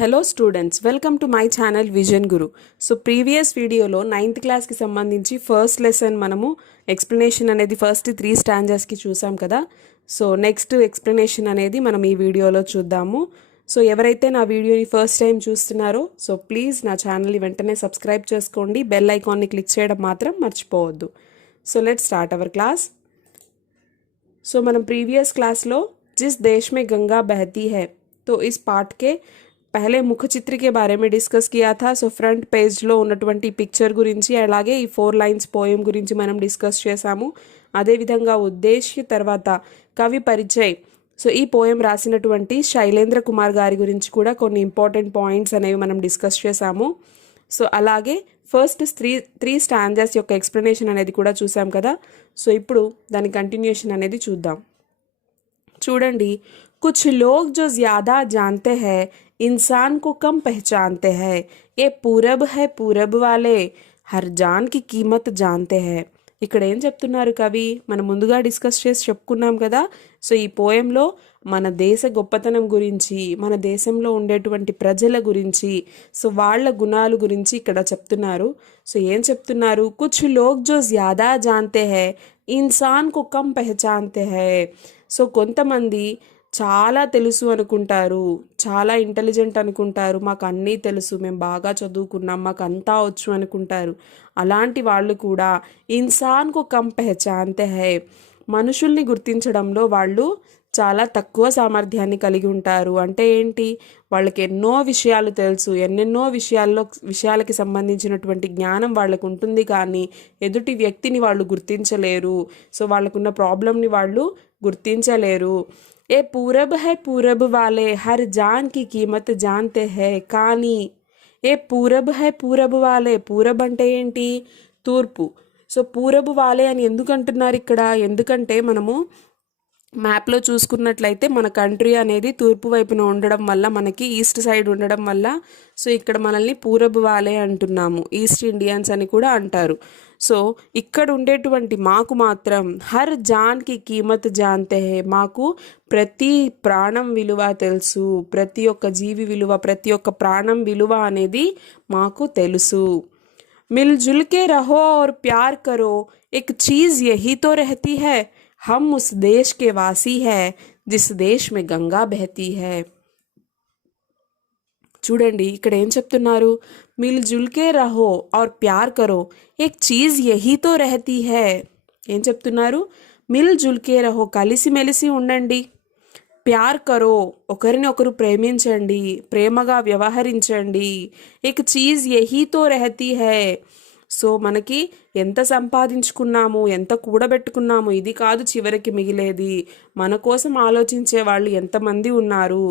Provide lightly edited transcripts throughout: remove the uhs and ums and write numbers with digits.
Hello students, welcome to my channel vision Guru. So previous వీడియోలో 9th క్లాస్కి సంబంధించి first lesson మనము explanation అనేది ఫస్ట్ 3 స్టాంజర్స్కి చూసాం కదా. సో నెక్స్ట్ ఎక్స్ప్లెనేషన్ అనేది మనం ఈ వీడియోలో చూద్దాము. సో ఎవరైతే నా వీడియోని ఫస్ట్ టైం చూస్తున్నారో సో ప్లీజ్ నా ఛానల్ని వెంటనే సబ్స్క్రైబ్ చేసుకోండి, బెల్ ఐకాన్ని క్లిక్ చేయడం మాత్రం మర్చిపోవద్దు. So let's start our class. So మనం ప్రీవియస్ క్లాస్లో जिस देश में गंगा बहती है तो इस पाठ के पहले मुख्य चित्र के बारे में डिस्कस किया था. సో ఫ్రంట్ పేజ్లో ఉన్నటువంటి పిక్చర్ గురించి అలాగే ఈ 4 లైన్స్ పోయం గురించి మనం డిస్కస్ చేసాము. అదేవిధంగా ఉద్దేశ్య తర్వాత కవి పరిచయ్. సో ఈ పోయం రాసినటువంటి శైలేంద్ర కుమార్ గారి గురించి కూడా కొన్ని ఇంపార్టెంట్ పాయింట్స్ అనేవి మనం డిస్కస్ చేసాము. సో అలాగే ఫస్ట్ త్రీ స్టాంజర్స్ యొక్క ఎక్స్ప్లెనేషన్ అనేది కూడా చూసాం కదా. సో ఇప్పుడు దాని కంటిన్యూషన్ అనేది చూద్దాం. చూడండి, कुछ लोग जो ज़्यादा जानते हैं इंसान को कम पहचानते हैं. ये पूरब है पूरब वाले हर जान की कीमत जानते हैं. ఇక్కడ ఏం చెప్తున్నారు కవి? మనం ముందుగా డిస్కస్ చేసి చెప్పుకున్నాం కదా. సో ఈ పోయంలో మన దేశ గొప్పతనం గురించి, మన దేశంలో ఉండేటువంటి ప్రజల గురించి, సో వాళ్ళ గుణాల గురించి ఇక్కడ చెప్తున్నారు. సో ఏం చెప్తున్నారు? కుచ్ లోగ్ జో జ్యాదా జాన్తే హై ఇన్సాన్ కు కమ్ పెహచాన్తే హై. సో కొంతమంది చాలా తెలుసు అనుకుంటారు, చాలా ఇంటెలిజెంట్ అనుకుంటారు, మాకు అన్నీ తెలుసు, మేము బాగా చదువుకున్నాం, మాకు అంతా వచ్చు అనుకుంటారు. అలాంటి వాళ్ళు కూడా ఇన్సాన్కు కమ్ పెహచాన్తే హై, మనుషుల్ని గుర్తించడంలో వాళ్ళు చాలా తక్కువ సామర్థ్యాన్ని కలిగి ఉంటారు. అంటే ఏంటి? వాళ్ళకి ఎన్నో విషయాలు తెలుసు, ఎన్నెన్నో విషయాలకి సంబంధించినటువంటి జ్ఞానం వాళ్ళకు ఉంటుంది, కానీ ఎదుటి వ్యక్తిని వాళ్ళు గుర్తించలేరు. సో వాళ్ళకున్న ప్రాబ్లంని వాళ్ళు గుర్తించలేరు. ఏ పూరబ్ హై పూరబ్ వాలే హర్ జాన్ కి కీమత్ జాన్తే హై. కానీ ఏ పూరబ్ హై పూరబ్ వాలే, పూరబ్ అంటే ఏంటి? తూర్పు. సో పూరబ్ వాలే అని ఎందుకు అంటున్నారు ఇక్కడ? ఎందుకంటే మనము మ్యాప్లో చూసుకున్నట్లయితే మన కంట్రీ అనేది తూర్పు వైపున ఉండడం వల్ల, మనకి ఈస్ట్ సైడ్ ఉండడం వల్ల సో ఇక్కడ మనల్ని పూరబ్ వాలే అంటున్నాము, ఈస్ట్ ఇండియన్స్ అని కూడా అంటారు. సో ఇక్కడ ఉండేటువంటి మాకు మాత్రం హర్ జాన్కి కీమత్ జాన్తే హే, మాకు ప్రతి ప్రాణం విలువ తెలుసు, ప్రతి ఒక్క జీవి విలువ, ప్రతి ఒక్క ప్రాణం విలువ అనేది మాకు తెలుసు. మిల్జుల్ కే రహో और प्यार करो एक चीज़ यही तो रहती है हम उस देश के वासी है जिस देश में गंगा बहती है. చూడండి ఇక్కడ ఏం చెప్తున్నారు? మిల్ జుల్కే రహో और प्यार करो एक चीज़ यही तो रहती है. ఏం చెప్తున్నారు? మిల్ జుల్కే రహో, కలిసిమెలిసి ఉండండి. ప్యార్ కరో, ఒకరిని ఒకరు ప్రేమించండి, ప్రేమగా వ్యవహరించండి. ఏక్ చీజ్ యహీ తో రహతీ హై. సో మనకి ఎంత సంపాదించుకున్నాము, ఎంత కూడబెట్టుకున్నాము, ఇది కాదు చివరికి మిగిలేది. మన కోసం ఆలోచించే వాళ్ళు ఎంతమంది ఉన్నారు,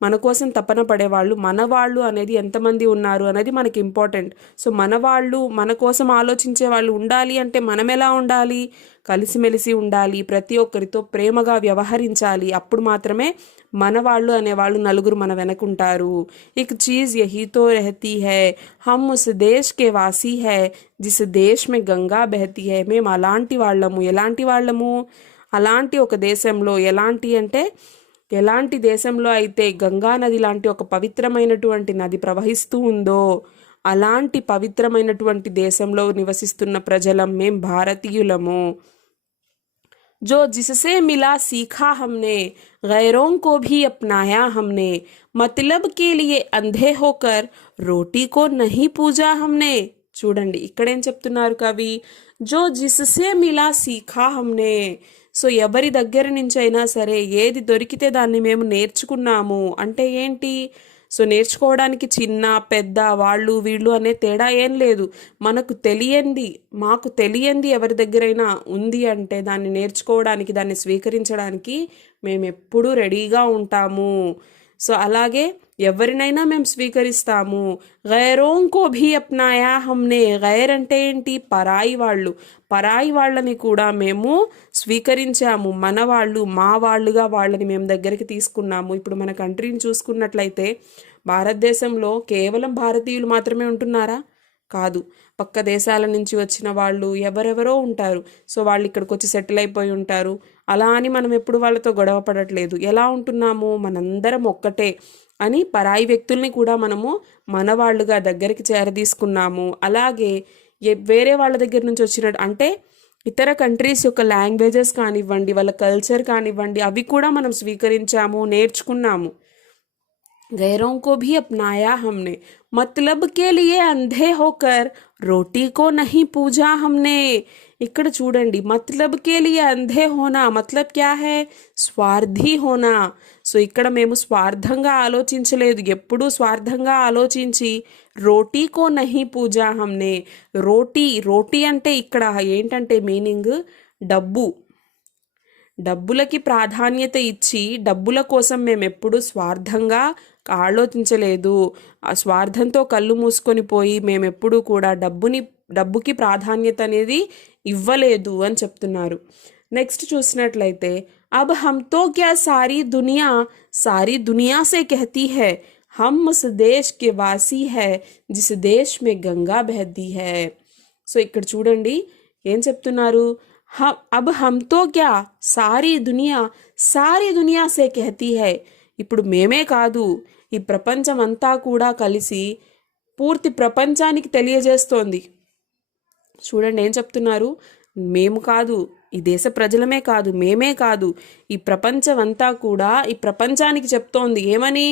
మన కోసం తపన పడేవాళ్ళు మనవాళ్ళు అనేది ఎంతమంది ఉన్నారు అనేది మనకి ఇంపార్టెంట్. సో మనవాళ్ళు, మన కోసం ఆలోచించే వాళ్ళు ఉండాలి అంటే మనం ఎలా ఉండాలి? కలిసిమెలిసి ఉండాలి, ప్రతి ఒక్కరితో ప్రేమగా వ్యవహరించాలి. అప్పుడు మాత్రమే మనవాళ్ళు అనేవాళ్ళు నలుగురు మన వెనకుంటారు. एक चीज़ यही तो रहती है हम उस देश के वासी है जिस देश में गंगा बहती है. మేము అలాంటి వాళ్ళము. ఎలాంటి వాళ్ళము? అలాంటి ఒక దేశంలో, ఎలాంటి అంటే ఎలాంటి దేశంలో అయితే గంగా నది లాంటి ఒక పవిత్రమైనటువంటి నది ప్రవహిస్తూ ఉందో అలాంటి పవిత్రమైనటువంటి దేశంలో నివసిస్తున్న ప్రజలం మేం, భారతీయులము. जो जिससे मिला सीखा हमने गैरों को भी अपनाया हमने मतलब के लिए अंधे होकर रोटी को नहीं पूजा हमने. చూడండి ఇక్కడ ఏం చెప్తున్నారు కవి? జో జిస్సే మిలా సీఖా హమ్నే. సో ఎవరి దగ్గర నుంచి అయినా సరే ఏది దొరికితే దాన్ని మేము నేర్చుకున్నాము. అంటే ఏంటి? సో నేర్చుకోవడానికి చిన్న పెద్ద, వాళ్ళు వీళ్ళు అనే తేడా ఏం లేదు. మాకు తెలియంది ఎవరి దగ్గరైనా ఉంది అంటే దాన్ని నేర్చుకోవడానికి, దాన్ని స్వీకరించడానికి మేము ఎప్పుడూ రెడీగా ఉంటాము. సో అలాగే ఎవరినైనా మేము స్వీకరిస్తాము. గైరోంకో భీ అప్నాయా హమ్నే. గైర్ అంటే ఏంటి? పరాయి వాళ్ళు. పరాయి వాళ్ళని కూడా మేము స్వీకరించాము. మన వాళ్ళు, మా వాళ్ళుగా వాళ్ళని మేము దగ్గరికి తీసుకున్నాము. ఇప్పుడు మన కంట్రీని చూసుకున్నట్లయితే భారతదేశంలో కేవలం భారతీయులు మాత్రమే ఉంటున్నారా? కాదు, పక్క దేశాల నుంచి వచ్చిన వాళ్ళు ఎవరెవరో ఉంటారు. సో వాళ్ళు ఇక్కడికి వచ్చి సెటిల్ అయిపోయి ఉంటారు. అలా అని మనం ఎప్పుడు వాళ్ళతో గొడవ పడట్లేదు. ఎలా ఉంటున్నాము? మనందరం ఒక్కటే. అని పరాయి వ్యక్తుల్ని కూడా మనము మనవాళ్ళుగా దగ్గరికి చేరదీసుకున్నాము. అలాగే వేరే వాళ్ళ దగ్గర నుంచి వచ్చినట్టు అంటే ఇతర కంట్రీస్ యొక్క లాంగ్వేజెస్ కానివ్వండి, వాళ్ళ కల్చర్ కానివ్వండి, అవి కూడా మనం స్వీకరించాము, నేర్చుకున్నాము. गैरों को भी अपनाया हमने, मतलब के लिए अंधे होकर रोटी को नहीं पूजा हमने. ఇక్కడ చూడండి, మతలబ్ కే లియే అంధే హోనా, మతలబ్ క్యా హై, స్వార్థీ హోనా. సో ఇక్కడ మేము స్వార్థంగా ఆలోచించలేదు, ఎప్పుడూ స్వార్థంగా ఆలోచించి రోటీ కో నహీ పూజా హమ్నే. రోటీ అంటే ఇక్కడ ఏంటంటే మీనింగ్ డబ్బు, డబ్బులకి ప్రాధాన్యత ఇచ్చి డబ్బుల కోసం మేము ఎప్పుడు స్వార్థంగా ఆలోచించలేదు. ఆ స్వార్థంతో కళ్ళు మూసుకొని పోయి మేమెప్పుడు కూడా డబ్బుకి ప్రాధాన్యత అనేది ఇవ్వలేదు అని చెప్తున్నారు. నెక్స్ట్ చూసినట్లయితే अब हम तो क्या सारी दुनिया से कहती है, हम उस देश के वासी है जिस देश में गंगा बहती है. సో ఇక్కడ చూడండి ఏం చెప్తున్నారు, अब हम तो क्या सारी दुनिया से कहती है. ఇప్పుడు మేమే కాదు, ఈ ప్రపంచం అంతా కూడా కలిసి పూర్తి ప్రపంచానికి తెలియజేస్తోంది. చూడండి ఏం చెప్తున్నారు, మేము కాదు, ఈ దేశ ప్రజలమే కాదు, మేమే కాదు, ఈ ప్రపంచం అంతా కూడా ఈ ప్రపంచానికి చెప్తోంది ఏమని,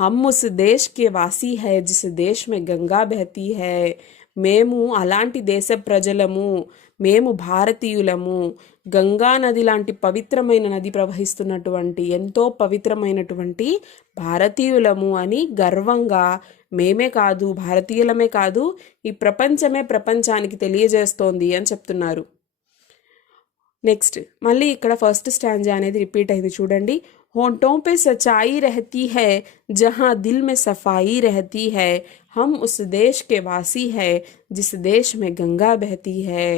హమ్ ఉస్ దేశ్ కే వాసీ హై జిస్ దేశ్ మే గంగా బహతీ హై. మేము అలాంటి దేశ ప్రజలము, మేము భారతీయులము, గంగా నది లాంటి పవిత్రమైన నది ప్రవహిస్తున్నటువంటి ఎంతో పవిత్రమైనటువంటి భారతీయులము అని గర్వంగా మేమే కాదు, భారతీయులమే కాదు, ఈ ప్రపంచమే ప్రపంచానికి తెలియజేస్తోంది అని చెప్తున్నారు. నెక్స్ట్ మళ్ళీ ఇక్కడ ఫస్ట్ స్టాంజా అనేది రిపీట్ అయింది చూడండి. होंठों पे सच्चाई रहती है जहाँ दिल में सफाई रहती है, हम उस देश के वासी है जिस देश में गंगा बहती है.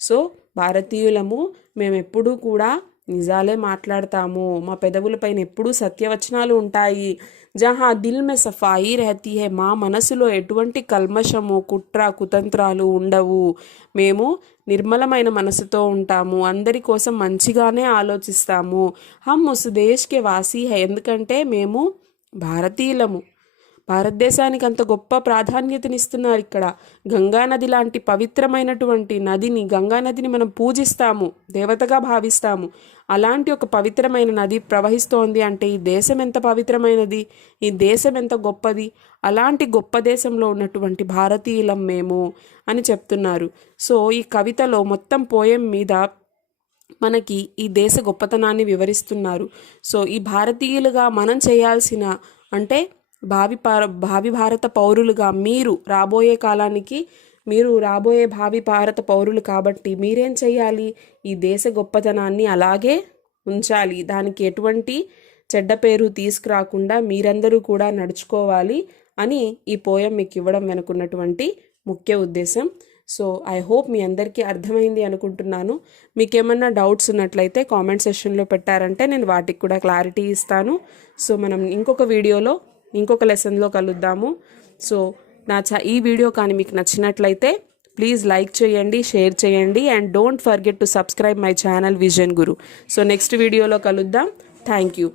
సో భారతీయులము మేము ఎప్పుడూ కూడా నిజాలే మాట్లాడతాము, మా పెదవులపైన ఎప్పుడూ సత్యవచనాలు ఉంటాయి. జహా దిల్ మే సఫాయి రహతీ హై, మా మనసులో ఎటువంటి కల్మషము, కుట్ర, కుతంత్రాలు ఉండవు. మేము నిర్మలమైన మనసుతో ఉంటాము, అందరి కోసం మంచిగానే ఆలోచిస్తాము. హమ్ ఉస్ దేశ్ కే వాసీ హై, ఎందుకంటే మేము భారతీయులము. భారతదేశానికి అంత గొప్ప ప్రాధాన్యతనిస్తున్నారు ఇక్కడ. గంగానది లాంటి పవిత్రమైనటువంటి నదిని, గంగానదిని మనం పూజిస్తాము, దేవతగా భావిస్తాము. అలాంటి ఒక పవిత్రమైన నది ప్రవహిస్తోంది అంటే ఈ దేశం ఎంత పవిత్రమైనది, ఈ దేశం ఎంత గొప్పది, అలాంటి గొప్ప దేశంలో ఉన్నటువంటి భారతీయులం మేము అని చెప్తున్నారు. సో ఈ కవితలో మొత్తం పోయం మీద మనకి ఈ దేశ గొప్పతనాన్ని వివరిస్తున్నారు. సో ఈ భారతీయులుగా మనం చేయాల్సిన అంటే భావి భారత పౌరులుగా మీరు రాబోయే కాలానికి మీరు రాబోయే భావి భారత పౌరులు కాబట్టి మీరేం చేయాలి, ఈ దేశ గొప్పతనాన్ని అలాగే ఉంచాలి, దానికి ఎటువంటి చెడ్డ పేరు తీసుకురాకుండా మీరందరూ కూడా నడుచుకోవాలి అని ఈ పోయం మీకు ఇవ్వడం వెనుకున్నటువంటి ముఖ్య ఉద్దేశం. సో ఐ హోప్ మీ అందరికీ అర్థమైంది అనుకుంటున్నాను. మీకు ఏమన్నా డౌట్స్ ఉన్నట్లయితే కామెంట్ సెక్షన్లో పెట్టారంటే నేను వాటికి కూడా క్లారిటీ ఇస్తాను. సో మనం ఇంకొక వీడియోలో ఇంకొక లెసన్లో కలుద్దాము. సో ఈ వీడియో కానీ మీకు నచ్చినట్లయితే ప్లీజ్ లైక్ చేయండి, షేర్ చేయండి and don't forget to subscribe my channel vision Guru. So next వీడియోలో కలుద్దాం. Thank you.